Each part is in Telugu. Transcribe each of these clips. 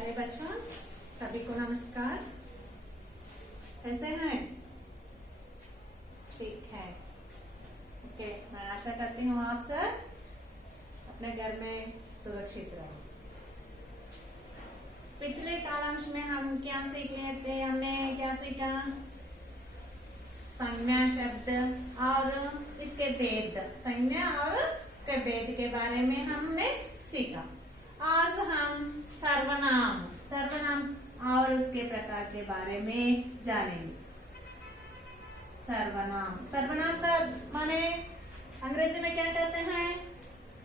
प्यारे बच्चों, सभी को नमस्कार। कैसे हैं? ठीक है। ओके, मैं आशा करती हूँ आप सब अपने घर में सुरक्षित रहो। पिछले कालांश में हम क्या सीख रहे थे? हमने क्या सीखा? संज्ञा शब्द और इसके भेद, संज्ञा और इसके भेद के बारे में हमने सीखा। आज हम सर्वनाम और उसके प्रकार के बारे में जानेंगे। सर्वनाम का माने अंग्रेजी में क्या कहते हैं?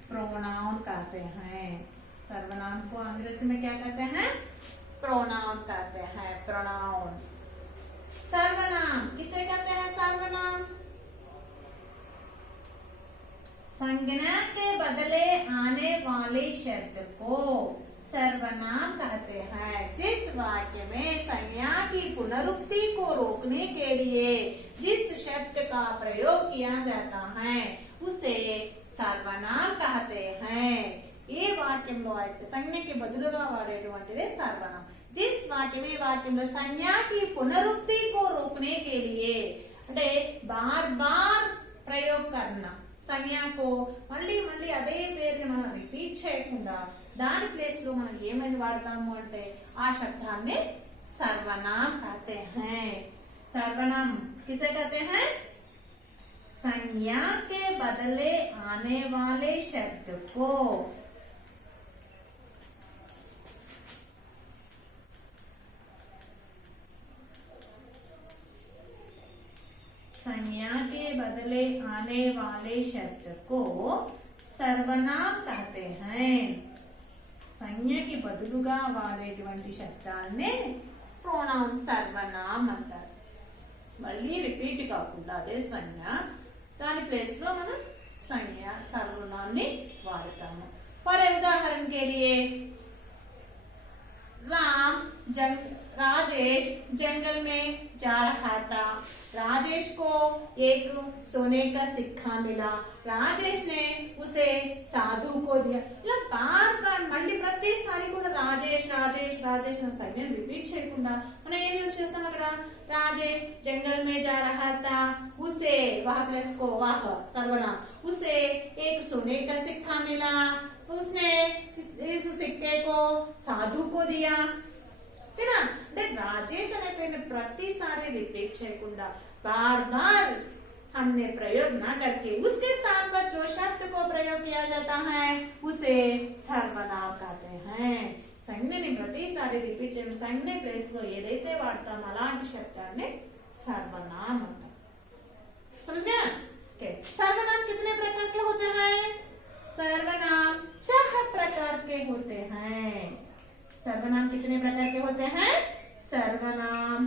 प्रोनाउन कहते हैं। सर्वनाम को अंग्रेजी में क्या कहते हैं? प्रोनाउन कहते हैं। प्रोनाउन। सर्वनाम किसे कहते हैं? सर्वनाम संज्ञा के बदले आने वाले शब्द को सर्वनाम कहते हैं। जिस वाक्य में संज्ञा की पुनरुक्ति को रोकने के लिए जिस शब्द का प्रयोग किया जाता है उसे सर्वनाम कहते हैं। ये వాక్యంలో అయితే సంజ్ఞకి బదులుగా వాడేటువంటిదే सर्वनाम। जिस वाक्य में संज्ञा की पुनरुक्ति को रोकने के लिए అంటే बार बार प्रयोग करना, సంజ్ఞకు మళ్ళీ మళ్ళీ అదే పేరుని మనం రిపీట్ చేయకుండా దాని ప్లేస్ లో మనం ఏమైనా వాడతాము అంటే ఆ శబ్దాన్ని सर्वनाम कहते हैं। सर्वनाम किसे कहते हैं? संज्ञा के बदले आने वाले शब्द को संज्ञा के बदले आने वाले शब्द को सर्वनाम कहते हैं। संज्ञा की बदलुगा वाडेटुवंटि शब्दान्ने प्रोनाउन सर्वनाम अंटाరు। మళ్ళీ రిపీట్ కాకుండా అదే సంజ్ఞ దాని ప్లేస్ లో మనం సంజ్ఞ सर्वनामని వాడతాము। ఫర్ ఉదాహరణ के लिए राजेश जंगल में जा रहा था। राजेश को एक सोने का सिक्का मिला। राजेश ने उसे साधु को दिया। ఇలా బార్ బార్ మళ్ళీ ప్రతిసారి కూడా రాజేష్ రాజేష్ రాజేష్ నా సంజ్ఞను రిపీట్ చేయకుండా మనం ఏం యూజ్ చేస్తాం అక్కడ? राजेश जंगल में जा रहा था। उसे वह प्लस को वह सर्वनाम। उसे एक सोने का सिक्का मिला। उसने इस सिक्के को साधु को दिया। है ना? राजेश अने पेन प्रतिसारी रिपीट చేయకుండా बार बार हमने प्रयोग ना करके उसके स्थान पर जो शब्द को प्रयोग किया जाता है उसे सर्वनाम कहते हैं। సంజ్ఞని ప్రతిసారి రిపీట్ చేయడం, సంజ్ఞ ప్లేస్ లో ఏదైతే వాడతాం అలాంటి శబ్దాన్ని सर्वनाम అంటాం। समझ गया? ओके। सर्वनाम कितने प्रकार के होते हैं? सर्वनाम 4 प्रकार के होते हैं। सर्वनाम कितने प्रकार के होते हैं? सर्वनाम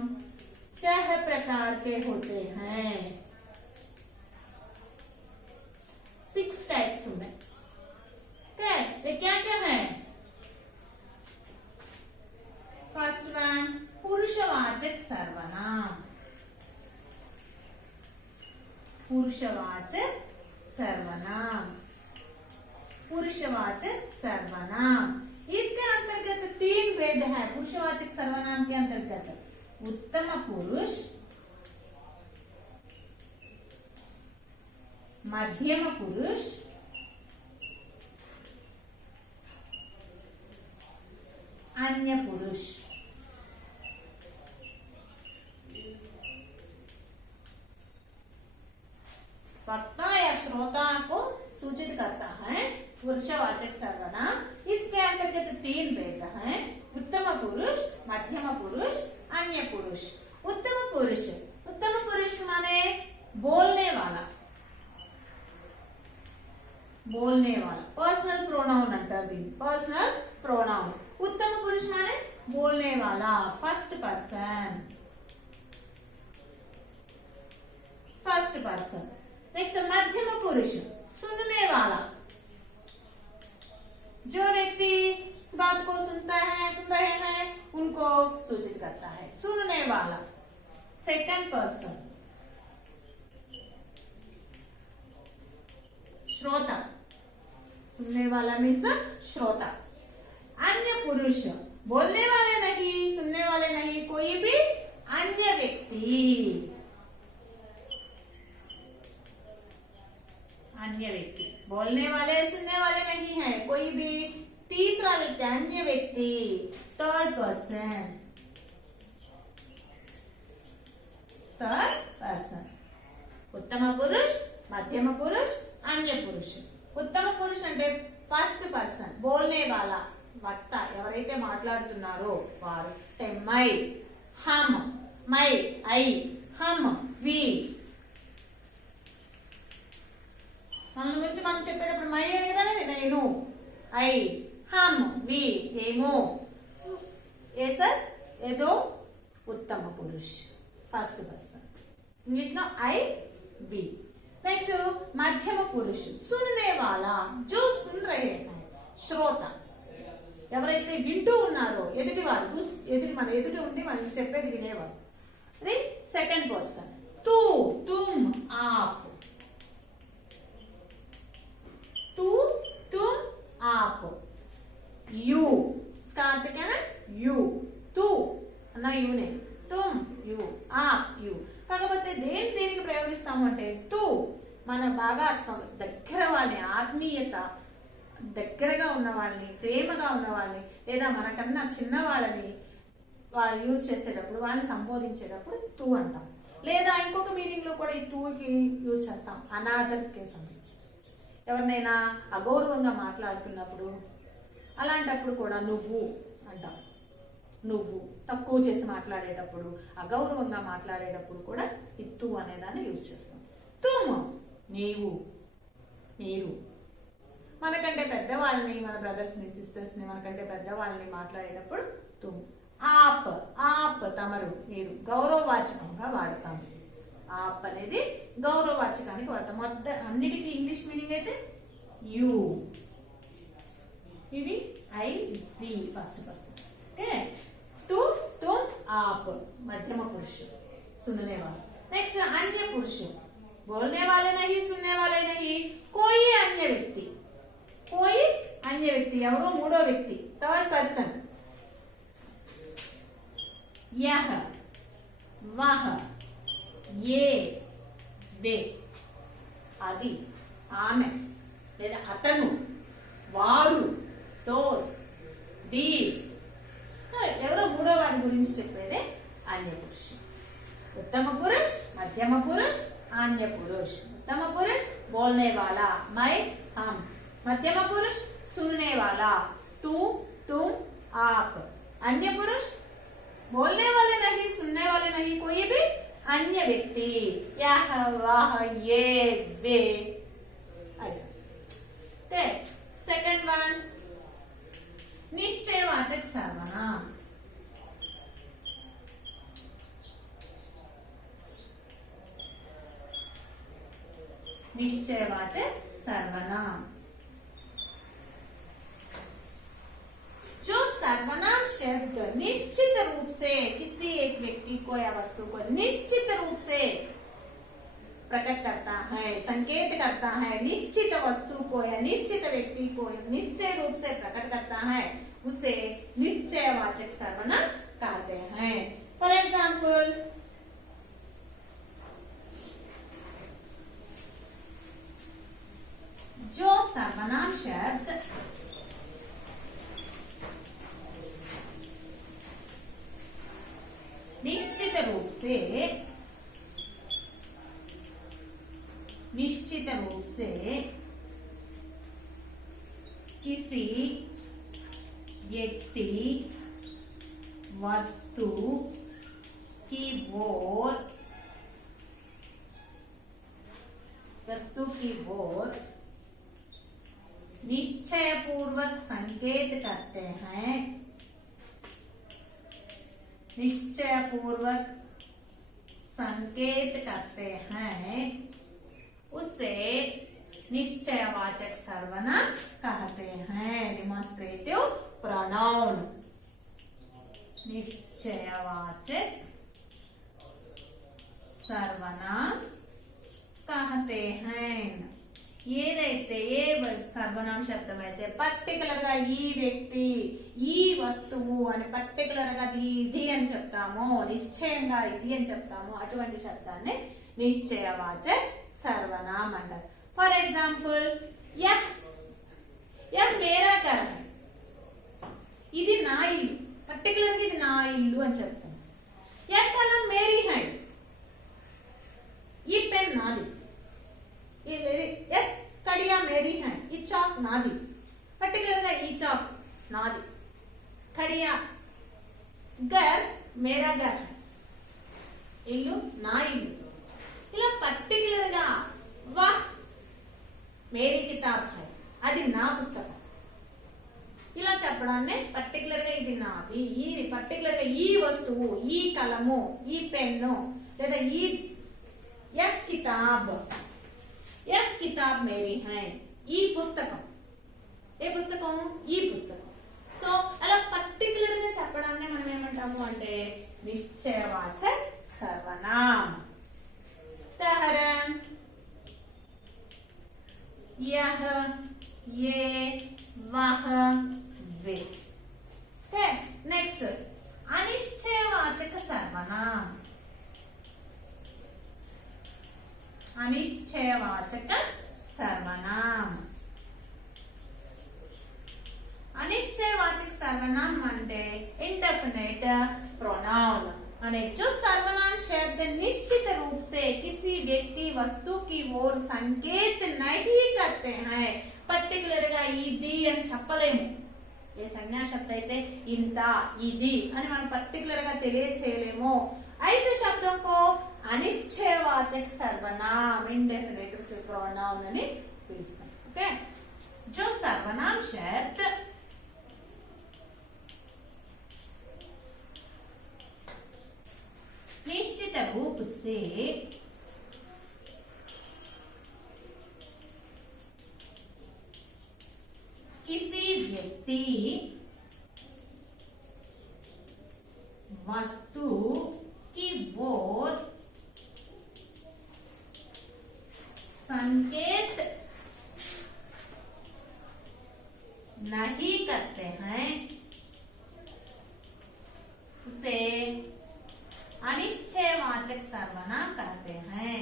4 प्रकार के होते हैं। 6 टाइप्स में ये क्या क्या है? फर्स्ट वन पुरुषवाचक सर्वनाम। पुरुषवाचक सर्वनाम, पुरुषवाचक सर्वनाम। इसके अंतर्गत 3 भेद है। पुरुषवाचक सर्वनाम के अंतर्गत उत्तम पुरुष, मध्यम पुरुष, अन्य पुरुष। वक्ता या श्रोता को सूचित करता है पुरुषवाचक सर्वनाम। इसके अंतर्गत 3 भेद हैं। उत्तम पुरुष, मध्यम पुरुष, अन्य पुरुष। उत्तम पुरुष माने बोलने वाला, पर्सनल प्रोनाउन अंटाరు దీన్ని। Personal pronoun. उत्तम पुरुष माने बोलने वाला, फर्स्ट पर्सन। नेक्स्ट मध्यम पुरुष सुनने वाला, जो व्यक्ति इस बात को सुन रहे हैं उनको सूचित करता है, सुनने वाला। सेकंड पर्सन श्रोता, सुनने वाला मीन्स श्रोता। अन्य पुरुष बोलने वाले नहीं, सुनने वाले नहीं, कोई भी अन्य व्यक्ति, अन्य व्यक्ति, बोलने वाले सुनने वाले नहीं है, कोई भी तीसरा व्यक्ति, अन्य व्यक्ति, थर्ड पर्सन, थर्ड पर्सन। उत्तम पुरुष, मध्यम पुरुष, अन्य पुरुष। उत्तम పురుష అంటే ఫస్ట్ పర్సన్, బోల్నే వాలా, వక్త, ఎవరైతే మాట్లాడుతున్నారో వారు. మై, హమ్, మై, ఐ, హమ్, వి. మన గురించి మనం చెప్పేటప్పుడు మై అనేది నేను, ఐ, హమ్, వి, మేము. ఏ సార్, ఏదో ఉత్తమ పురుష, ఫస్ట్ పర్సన్. इंग्लिश में आई, वी. नेक्स्ट मध्यम पुरुष, सुनने वाला, जो सुन रहे हैं, श्रोता, ఎవరైతే వింటూ ఉన్నారో, ఎదుటివారు, మన ఎదుటి ఉండి మనం చెప్పేది వినేవారు. అది సెకండ్ పర్సన్. तू, तुम, आप, तू, तुम, आप. यू, इसका अर्थ क्या है? यू. तू అన్న యూనే, तुम यू, आप यू. కాకపోతే దేనికి ప్రయోగిస్తాము అంటే తూ, మన బాగా దగ్గర వాళ్ళని, ఆత్మీయత, దగ్గరగా ఉన్న వాళ్ళని, ప్రేమగా ఉన్న వాళ్ళని, లేదా మనకన్నా చిన్న వాళ్ళని వాళ్ళు యూజ్ చేసేటప్పుడు, వాళ్ళని సంబోధించేటప్పుడు తూ అంటాం. లేదా ఇంకొక మీనింగ్ లో కూడా ఈ తూకి యూజ్ చేస్తాం, అనాదర్ కేసు. ఎవరినైనా అగౌరవంగా మాట్లాడుతున్నప్పుడు, అలాంటప్పుడు కూడా నువ్వు అంటాం. నువ్వు తక్కువ చేసి మాట్లాడేటప్పుడు, అగౌరవంగా మాట్లాడేటప్పుడు కూడా ఇత్తు అనేదాన్ని యూజ్ చేస్తాం. తుమ్, నీవు, మీరు. మనకంటే పెద్దవాళ్ళని, మన బ్రదర్స్ని, సిస్టర్స్ని, మనకంటే పెద్దవాళ్ళని మాట్లాడేటప్పుడు తుమ్. ఆప్, ఆప్ తమరు, మీరు, గౌరవవాచకంగా వాడతాం. ఆప్ అనేది గౌరవవాచకానికి వాడతాం. అన్నిటికీ ఇంగ్లీష్ మీనింగ్ అయితే యూ. ఇది ఐ, వి, ఫస్ట్ పర్సన్. तू, तुम, आप, मध्यम पुरुष, सुनने वाला. नेक्स्ट अन्य पुरुष, बोलने वाले नहीं, सुनने वाले नहीं, कोई अन्य व्यक्ति, कोई अन्य व्यक्ति, ఎవరో మూడో వ్యక్తి, థర్డ్ పర్సన్. यह, वह, ये, वे, అది, ఆమె, లేదా అతను, వాడు, దోస్, దీస్. ఎవరో మూడో వాడి గురించి చెప్పేదే अन्य पुरुष. उत्तम पुरुष, मध्यम पुरुष, अन्य पुरुष. उत्तम पुरुष बोलने वाला, मैं, हम. मध्यम पुरुष सुनने वाला, तू, तुम, आप. अन्य पुरुष बोलने वाले नहीं, सुनने वाले नहीं, कोई भी अन्य व्यक्ति, यह, वह, ये, वे, ऐसा. सेकंड वन, निश्चयवाचक सर्वनाम. निश्चयवाचक सर्वनाम, जो सर्वनाम शब्द निश्चित रूप से किसी एक व्यक्ति को या वस्तु को निश्चित रूप से प्रकट करता है, संकेत करता है, निश्चित वस्तु को या निश्चित व्यक्ति को निश्चय रूप से प्रकट करता है, उसे निश्चयवाचक सर्वनाम कहते हैं. फॉर एग्जाम्पल, जो सर्वनाम शब्द निश्चित रूप से किसी व्यक्ति, वस्तु की ओर निश्चयपूर्वक संकेत करते हैं, निश्चयपूर्वक संकेत करते हैं, उसे निश्चयवाचक सर्वनाम कहते हैं. डिमॉन्स्ट्रेटिव प्रोनाउन, निश्चयवाचक सर्वनाम कहते हैं. ఏదైతే ఏ సర్వనామ శబ్దం అయితే పర్టికులర్ గా ఈ వ్యక్తి, ఈ వస్తువు అని పర్టికులర్ గా ఇది అని చెప్తామో, నిశ్చయంగా ఇది అని చెప్తామో అటువంటి శబ్దాన్ని నిశ్చయవాచక సర్వనామం అంటారు. For example yeah Mera Ghar high, ఇది నా ఇల్లు, పర్టికులర్ గా ఇది నా ఇల్లు అని చెప్తాం. యహ్ కలం మేరీ హై, ఈ పెన్ నాది, యహ్ కడియా మేరీ హై, ఈ చాక్ నాది, పర్టికులర్ గా ఈ చాక్ నాది. కడియా ఘర్ మేరా ఘర్ హై, ఇల్లు నా ఇల్లు. ఇలా పర్టికులర్ గా వాహ్ మేరీ కితాబ్ హై, అది నా పుస్తకం. ఇలా చెప్పడాన్ని పర్టికులర్ గా ఇది నాది, ఈ పర్టికులర్ గా ఈ వస్తువు, ఈ కలము, ఈ పెన్ను, లేదా ఈ యహ్ కితాబ్ మేరీ హై, ఈ పుస్తకం. ఏ పుస్తకం? ఈ పుస్తకం. సో అలా పర్టికులర్ గా చెప్పడాన్ని మనం ఏమంటాము అంటే నిశ్చయవాచక సర్వనామం. ఉదాహరణ यह ये वह वे. नेक्स्ट अनिश्चयवाचक सर्वनाम. अनिश्चयवाचक सर्वनाम. अनिश्चयवाचक सर्वनाम అంటే इंडेफिनिट प्रोनाउन अने जो सर्वनाम शब्द निश्चित रूप से किसी व्यक्ति वस्तु की ओर संकेत नहीं करते हैं. पर्टिकुलर గా ఇది అని చెప్పలేము. ఏ సంజ్ఞా శబ్ద అయితే ఇంత ఇది అని మనం పర్టికులర్ గా తెలియచేయలేము. ऐसे शब्दों को अनिश्चयवाचक सर्वनाम इंडेफिनिट प्रोनाउन అని పిలుస్తాం. ओके, जो सर्वनाम शब्द निश्चित रूप से किसी व्यक्ति वस्तु की ओर संकेत नहीं करते हैं उसे अनिश्चयवाचक सर्वनाम कहते हैं.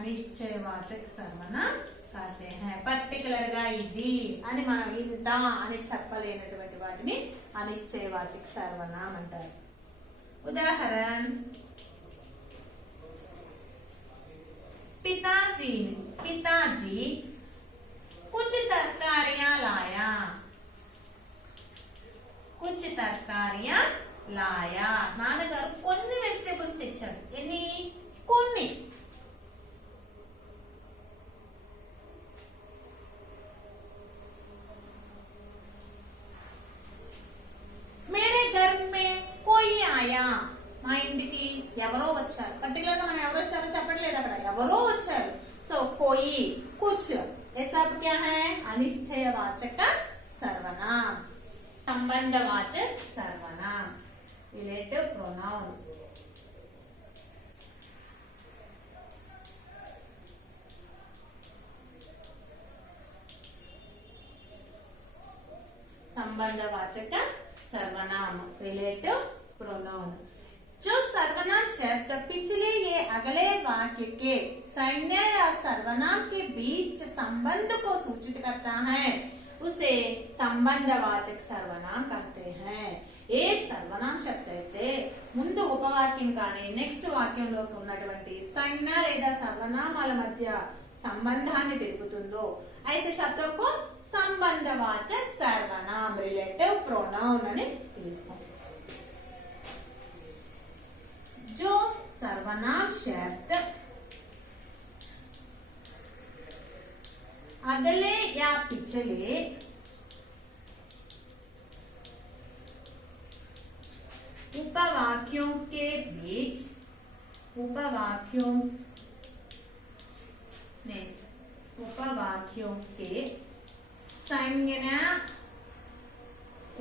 అనిశ్చయవాచక సర్వనామం कहते हैं. పర్టికులర్ గా ఇది అని మనం ఇంత అని చెప్పలేనటువంటి వాటిని అనిశ్చయవాచక సర్వనామం అంటారు. ఉదాహరణ पिताजी कुछ तरकारियां लाया. कुछ तरकारियां लाया. నాన్నగారు కొన్ని వెజిటబుల్స్ తెచ్చారు. ఎన్ని? కొన్ని. मेरे घर में कोई आया. మా ఇంటికి ఎవరో వచ్చారు. పర్టికులర్ గా మనం ఎవరో వచ్చారో చెప్పట్లేదు అక్కడ, ఎవరో వచ్చారు. సో कोई कुछ ऐसा क्या है? अनिश्चयवाचक सर्वनाम, संबंधवाचक सर्वनाम, रिलेटिव प्रोनाउन. संबंधवाचक सर्वनाम, रिलेटिव प्रोनाउन. जो सर्वनाम शब्द पिछले या अगले वाक्य के संज्ञा या सर्वनाम के बीच संबंध को सूचित करता है उसे संबंधवाचक सर्वनाम कहते हैं. ఏ సర్వనామ శబ్ద అయితే ముందు ఉపవాక్యం కానీ నెక్స్ట్ వాక్యంలో ఉన్నటువంటి సంజ్ఞ లేదా సర్వనామాల మధ్య సంబంధాన్ని తెలుపుతుందో ऐसे शब्दों को संबंधवाचक सर्वनाम, रिलेटिव प्रोनाउन అని పిలుస్తాం. जो सर्वनाम शब्द अगले या पिछले उपवाक्यों के बीच उपवाक्यों के संज्ञा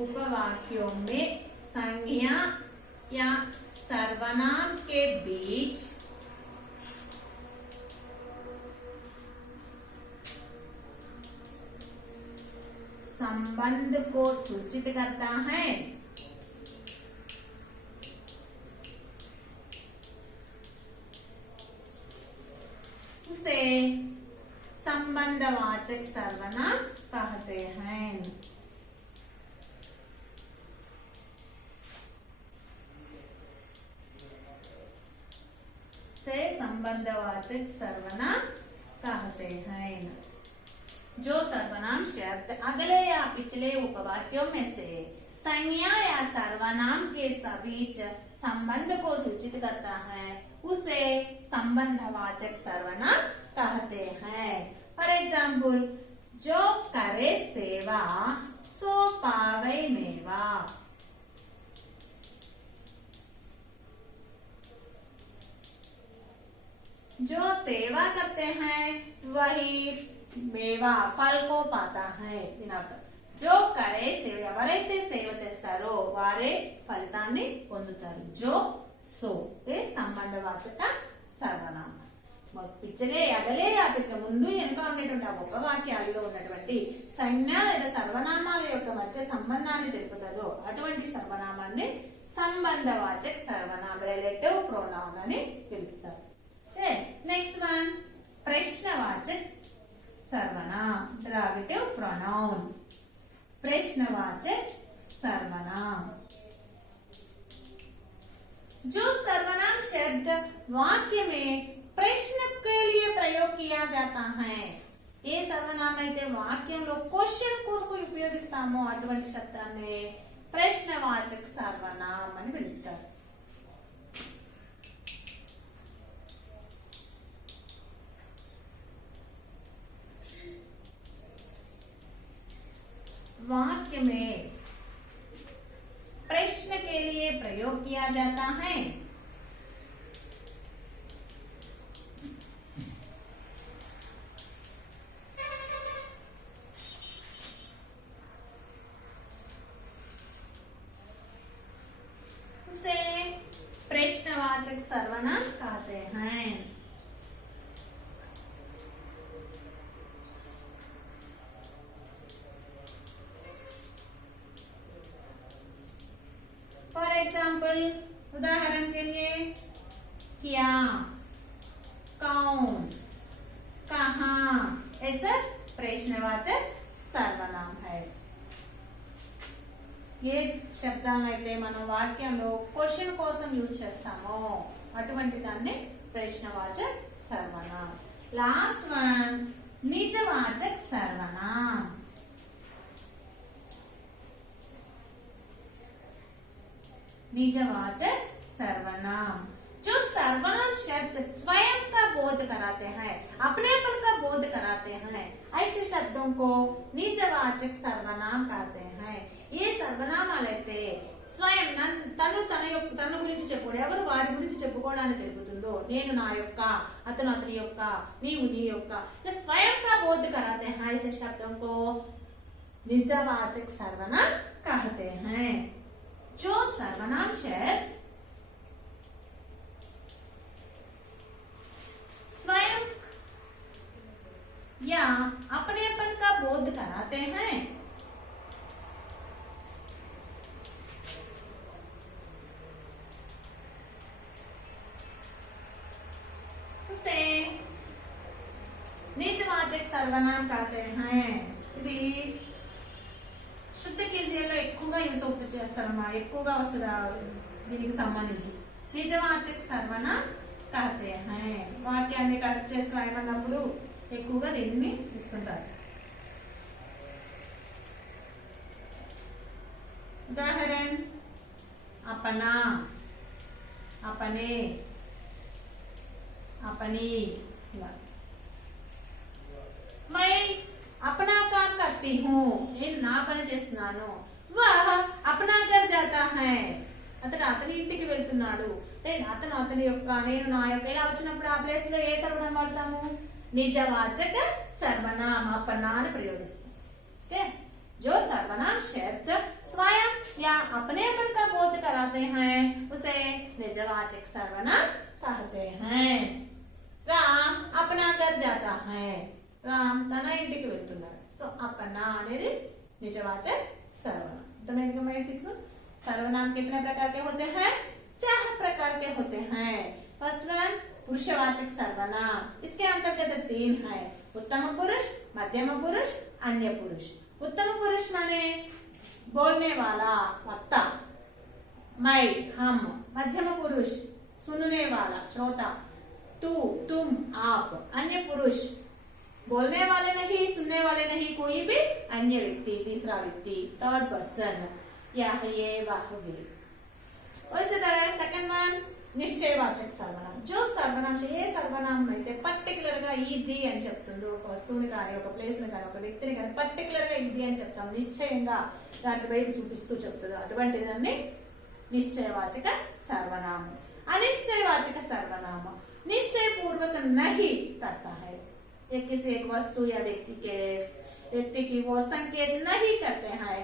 उपवाक्यों में संज्ञा या सर्वनाम के बीच संबंध को सूचित करता है। उसे संबंधवाचक सर्वनाम कहते हैं। से संबंधवाचक सर्वनाम कहते हैं। जो सर्वनाम शब्द अगले या पिछले उपवाक्यों में से संज्ञा या सर्वनाम के बीच संबंध को सूचित करता है उसे संबंधवाचक सर्वनाम कहते हैं। फॉर एग्जाम्पल, जो करे सेवा सो पावे मेवा। जो सेवा करते हैं वही मेवा फल को पाता है। जो करे సేవ ఎవరైతే సేవ చేస్తారో వారే ఫలితాన్ని పొందుతారు। जो सो సంబంధవాచక సర్వనామం। పిచ్చలే అగలే పిచ్చల ముందు వెనుక ఉన్నటువంటి ఆ ఉపవాక్యాలలో ఉన్నటువంటి సంజ్ఞ లేదా సర్వనామాల యొక్క మధ్య సంబంధాన్ని తెలుపుతుందో అటువంటి సర్వనామాన్ని సంబంధవాచక సర్వనామం రిలేటివ్ ప్రోనౌన్ అని పిలుస్తారు। నెక్స్ట్ వన్ ప్రశ్నవాచక सर्वनाम इंटरोगेटिव प्रोनाउन। प्रश्नवाचक सर्वनाम, जो सर्वनाम शब्द वाक्य में प्रश्न के लिए प्रयोग किया जाता है। ये सर्वनाम అయితే వాక్యంలో క్వశ్చన్ కొరకు ఉపయోగిస్తామో అటువంటి శబ్దాన్ని ప్రశ్నవాచక సర్వనామం అని పిలుస్తారు। वाक्य में प्रश्न के लिए प्रयोग किया जाता है। उसे प्रश्नवाचक सर्वनाम कहते हैं। फॉर एग्जाम्पल, उदाहरण के लिए क्या, कौन, कहाँ, ऐसा प्रश्नवाचक सर्वनाम है। ఏ శబ్దాలను అయితే మనం వాక్యంలో క్వశ్చన్ కోసం యూజ్ చేస్తామో అటువంటి దాన్ని ప్రశ్నవాచక సర్వనామం। Last one నిజవాచక సర్వనామం। निजवाचक सर्वनाम, जो सर्वनाम शब्द स्वयं का बोध कराते हैं, अपनेपन का बोध कराते हैं, ऐसे शब्दों को निजवाचक सर्वनाम कहते हैं। ये సర్వనామాలైతే స్వయం తన గురించి చెప్పుకోవడం, ఎవరు వారి గురించి చెప్పుకోవడాన్ని తెలుపుతుందో, నేను నా యొక్క, అతను అతని యొక్క, నీవు నీ యొక్క, स्वयं का बोध कराते हैं, ऐसे शब्दों को निजवाचक सर्वनाम कहते हैं। जो सर्वनाम शब्द स्वयं या अपनेपन का बोध कराते हैं, उसे निजवाचक सर्वनाम कहते हैं। ఇది శుద్ధ కేజీలో ఎక్కువగా యూస్ చేస్తారమ్మా, ఎక్కువగా వస్తుందా దీనికి సంబంధించి। నిజవాచక సర్వనామ कहते हैं, వాక్యాన్ని కరెక్ట్ చేసి రాయమన్నప్పుడు ఎక్కువగా దీన్ని ఇస్తుంటారు। उदाहरण, अपना, अपने, अपनी। मैं अपना काम करती हूँ, నేను నా పని చేస్తున్నాను। वह अपना घर जाता है, అతను అతని ఇంటికి వెళ్తున్నాడు। అతను అతని యొక్క, నేను నా యొక్క, ఇలా వచ్చినప్పుడు ఆ ప్లేస్ లో ఏ సర్వనామం వాడతాము? నిజవాచక సర్వనామ अपना అని ప్రయోగిస్తాం। ఓకే, जो सर्वनाम शब्द स्वयं या अपनेपन का बोध कराते हैं उसे निजवाचक सर्वनाम कहते हैं। राम अपना घर जाता है, రామ్ తన ఇంటికి వెళ్తున్నాడు। సో అపనా అనేది निजवाचक सर्वनाम। तो मैं सीखूं सर्वनाम कितने प्रकार के होते हैं? 4 प्रकार के होते हैं। फर्स्ट वन पुरुषवाचक सर्वनाम, इसके अंतर्गत 3 है, उत्तम पुरुष, मध्यम पुरुष, अन्य पुरुष। उत्तम पुरुष माने बोलने वाला, वक्ता, मैं, हम। मध्यम पुरुष सुनने वाला, श्रोता, तू, तुम, आप। अन्य पुरुष बोलने वाले नहीं, सुनने वाले नहीं, कोई भी अन्य व्यक्ति, तीसरा व्यक्ति, थर्ड पर्सन, यह, ये, वह, वे। और इसी तरह सेकंड वन నిశ్చయవాచక సర్వనామం. जो సర్వనామం ఏ సర్వనామం అయితే పర్టికులర్ గా ఇది అని చెప్తుందో, ఒక వస్తువుని కానీ, ఒక ప్లేస్ ని కానీ, ఒక వ్యక్తిని కానీ పర్టికులర్ గా ఇది అని చెప్తాం, నిశ్చయంగా దాని వైపు చూపిస్తూ చెప్తుందో అటువంటి దాన్ని నిశ్చయవాచక సర్వనామం. अनिश्चयवाचक सर्वनाम निश्चय पूर्वक नहीं करता है, ये किसी एक वस्तु या व्यक्ति की वो संकेत नहीं करते हैं,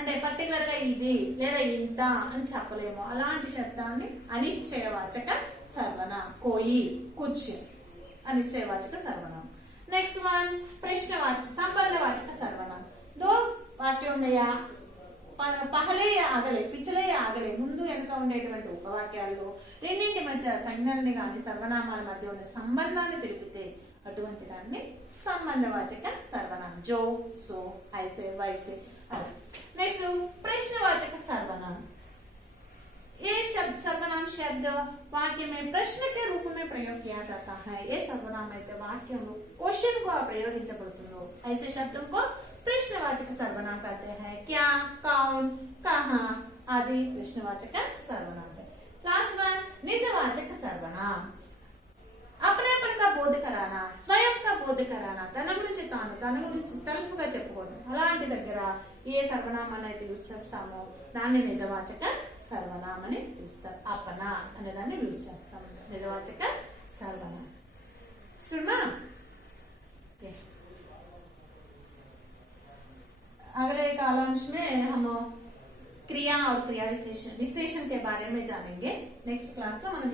అంటే పర్టికులర్ గా ఇది లేదా ఇంత అని చెప్పలేము, అలాంటి శబ్దాన్ని అనిశ్చయవాచక సర్వనాम, कोई कुछ अनिश्चयवाचक सर्वनाम. नेक्स्ट वन प्रश्नवाचक संबंधवाचक सर्वनाम. दो वाक्य ఉన్నాయా, పహలే యా ఆగలే, పిछले या ఆగలే, ముందు వెనుక ఉండేటువంటి ఉపవాక్యాల్లో రెండింటి మధ్య సంజ్ఞల్ని కానీ సర్వనామాల మధ్య ఉన్న సంబంధాన్ని తెలిపితే అటువంటి దాన్ని సంబంధవాచక సర్వనాम. जो, सो, ऐसे, वैसे. नेक्स्ट प्रश्नवाचक सर्वनाम. ये शब्द सर्वनाम शब्द वाक्य में प्रश्न के रूप में प्रयोग किया जाता है. ये सर्वनाम అయితే వాక్యంలో క్వశ్చన్ को ప్రయోగించబడుతుందో ऐसे शब्दों को प्रश्नवाचक सर्वनाम कहते हैं. क्या, कौन, कहाँ आदि प्रश्नवाचक सर्वनाम है. लास्ट वन निजवाचक सर्वनाम. अपनेपन का बोध कराना, స్వయం का बोध कराना, తన గురించి తాను, తన గురించి సెల్ఫ్ గా చెప్పుకోవడం, అలాంటి దగ్గర ఏ సర్వనామాన్ని అయితే యూజ్ చేస్తామో దాన్ని నిజవాచక సర్వనామం అని పిలుస్తారు. అపన అనే దాన్ని యూజ్ చేస్తాం, నిజవాచక సర్వనామం. सुना? अगले कालांश में हम क्रिया और क्रिया विशेषण के बारे में जानेंगे. नेक्स्ट क्लास में हम